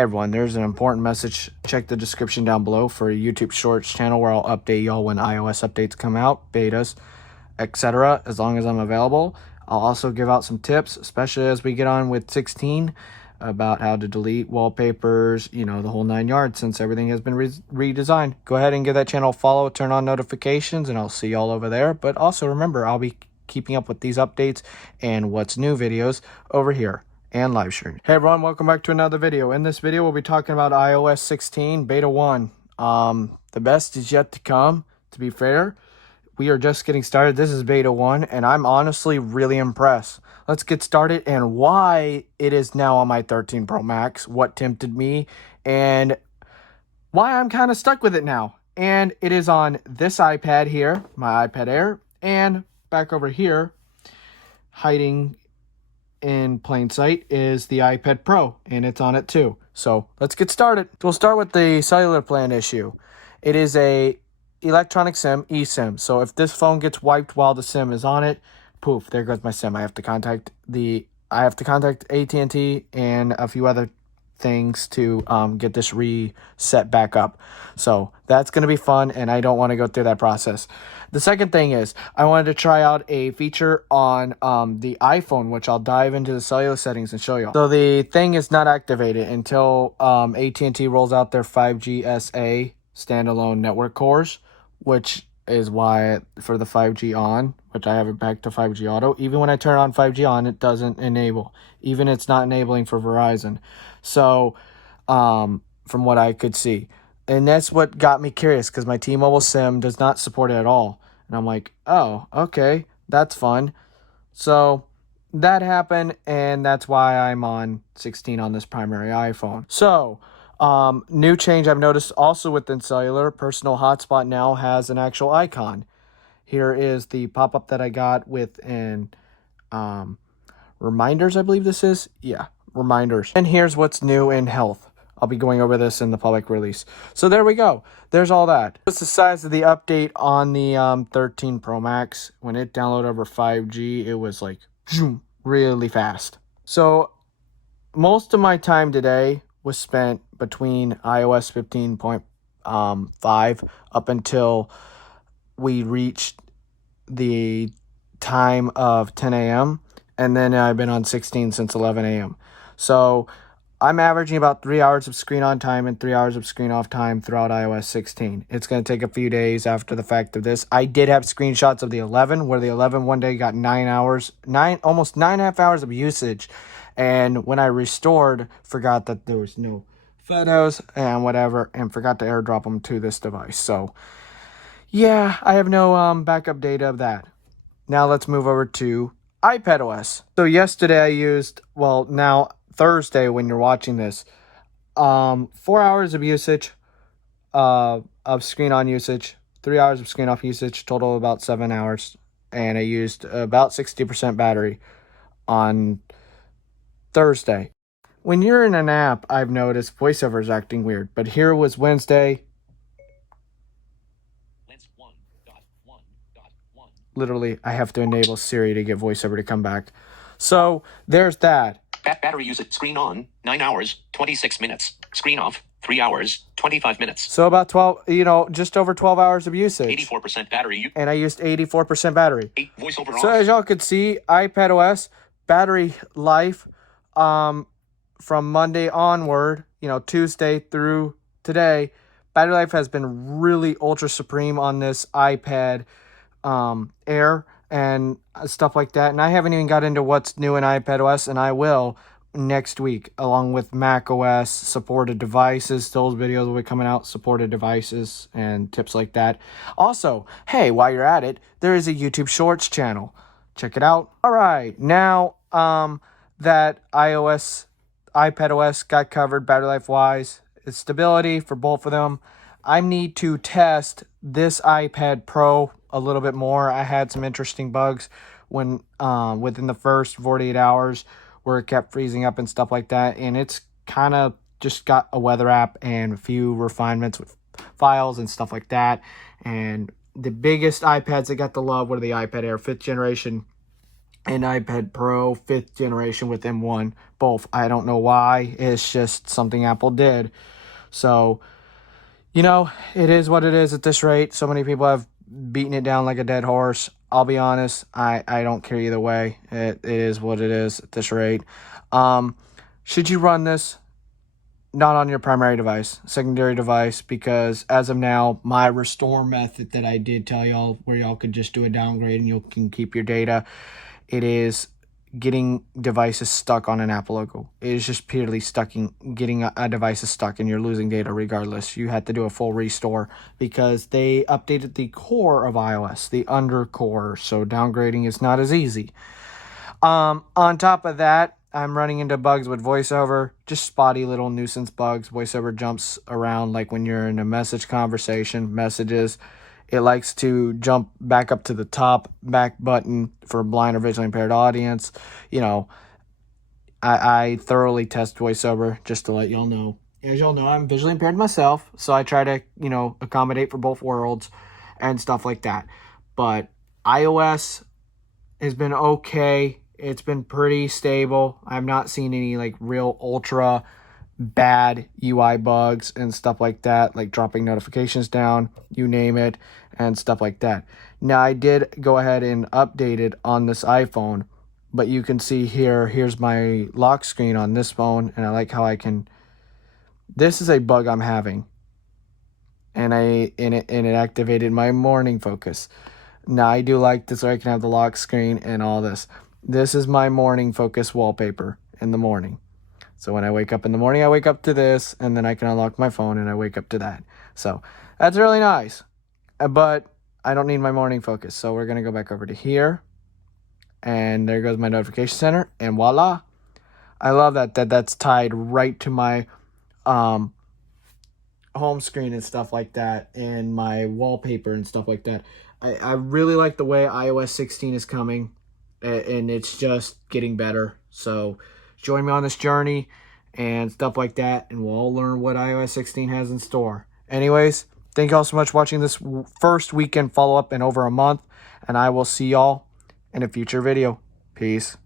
Hey everyone, there's an important message. Check the description down below for a YouTube Shorts channel where I'll update y'all when iOS updates come out, betas, etc. as long as I'm available. I'll also give out some tips, especially as we get on with 16, about how to delete wallpapers, the whole 9 yards, since everything has been redesigned. Go ahead and give that channel a follow, turn on notifications, and I'll see y'all over there. But also remember, I'll be keeping up with these updates and what's new videos over here and live stream. Hey everyone, welcome back to another video. In this video, we'll be talking about iOS 16 Beta 1. The best is yet to come, to be fair. We are just getting started. This is Beta 1, and I'm honestly really impressed. Let's get started and why it is now on my 13 Pro Max, what tempted me, and why I'm kind of stuck with it now. And it is on this iPad here, my iPad Air, and back over here, hiding in plain sight, is the iPad Pro, and it's on it too. So let's get started. We'll start with the cellular plan issue. It is a electronic SIM, eSIM. So if this phone gets wiped while the SIM is on it, poof, there goes my SIM. I have to contact AT&T and a few other things to get this reset back up. So that's going to be fun, and I don't want to go through that process. The second thing is I wanted to try out a feature on the iPhone, which I'll dive into the cellular settings and show you. So the thing is not activated until AT&T rolls out their 5G SA standalone network cores, which is why for the 5G on, which I have it back to 5G auto, even when I turn on 5G on, it doesn't enable. Even it's not enabling for Verizon. So from what I could see. And that's what got me curious, because my T-Mobile SIM does not support it at all. And I'm like, oh, okay, that's fun. So that happened, and that's why I'm on 16 on this primary iPhone. So new change I've noticed also within cellular, personal hotspot now has an actual icon. Here is the pop-up that I got within reminders, I believe this is. Yeah, reminders. And here's what's new in health. I'll be going over this in the public release. So there we go. There's all that. What's the size of the update on the 13 Pro Max? When it downloaded over 5G, it was like really fast. So most of my time today was spent between iOS 15.5 up until we reached the time of 10 a.m. And then I've been on 16 since 11 a.m. So I'm averaging about 3 hours of screen on time and 3 hours of screen off time throughout iOS 16. It's going to take a few days after the fact of this. I did have screenshots of the 11, where the 11 one day got almost 9.5 hours of usage. And when I restored, forgot that there was no photos and whatever, and forgot to airdrop them to this device. So yeah, I have no backup data of that. Now let's move over to iPadOS. So yesterday I used, now Thursday when you're watching this, 4 hours of usage, of screen on usage, 3 hours of screen off usage, total about 7 hours, and I used about 60% battery on Thursday. When you're in an app, I've noticed VoiceOver is acting weird, but here was Wednesday. Literally, I have to enable Siri to get VoiceOver to come back. So there's that. Battery usage, screen on, 9 hours, 26 minutes. Screen off, 3 hours, 25 minutes. So about 12, just over 12 hours of usage. 84% battery. And I used 84% battery. VoiceOver so off. As y'all could see, iPadOS battery life from Monday onward, Tuesday through today, battery life has been really ultra supreme on this iPad Air and stuff like that. And I haven't even got into what's new in iPadOS, and I will next week, along with macOS supported devices. Those videos will be coming out, supported devices and tips like that. Also, hey, while you're at it, there is a YouTube Shorts channel. Check it out. All right, now that iPadOS got covered battery life wise, its stability for both of them, I need to test this iPad Pro a little bit more. I had some interesting bugs when within the first 48 hours where it kept freezing up and stuff like that, and it's kind of just got a weather app and a few refinements with files and stuff like that. And the biggest iPads that got the love were the iPad Air 5th generation and iPad Pro 5th generation with M1, both. I don't know why. It's just something Apple did. So, it is what it is at this rate. So many people have beaten it down like a dead horse. I'll be honest, I don't care either way. It is what it is at this rate. Should you run this? Not on your primary device, secondary device, because as of now, my restore method that I did tell y'all, where y'all could just do a downgrade and you can keep your data, it is getting devices stuck on an Apple logo. It is just purely getting a device is stuck and you're losing data regardless. You had to do a full restore because they updated the core of iOS, the under core, so downgrading is not as easy. On top of that, I'm running into bugs with VoiceOver, just spotty little nuisance bugs. VoiceOver jumps around like when you're in a messages. It likes to jump back up to the top back button for a blind or visually impaired audience. I thoroughly test VoiceOver just to let y'all know. As y'all know, I'm visually impaired myself, so I try to, accommodate for both worlds and stuff like that. But iOS has been okay. It's been pretty stable. I've not seen any like real ultra bad UI bugs and stuff like that, like dropping notifications down, you name it, and stuff like that. Now, I did go ahead and update it on this iPhone, but you can see here's my lock screen on this phone, and I like how this is a bug I'm having. And it activated my morning focus. Now, I do like this where I can have the lock screen and all this. This is my morning focus wallpaper in the morning. So when I wake up in the morning, I wake up to this, and then I can unlock my phone, and I wake up to that. So that's really nice. But I don't need my morning focus. So we're going to go back over to here. And there goes my notification center. And voila. I love that's tied right to my home screen and stuff like that, and my wallpaper and stuff like that. I really like the way iOS 16 is coming, and it's just getting better. So join me on this journey and stuff like that, and we'll all learn what iOS 16 has in store. Anyways, thank you all so much for watching this first weekend follow-up in over a month, and I will see y'all in a future video. Peace.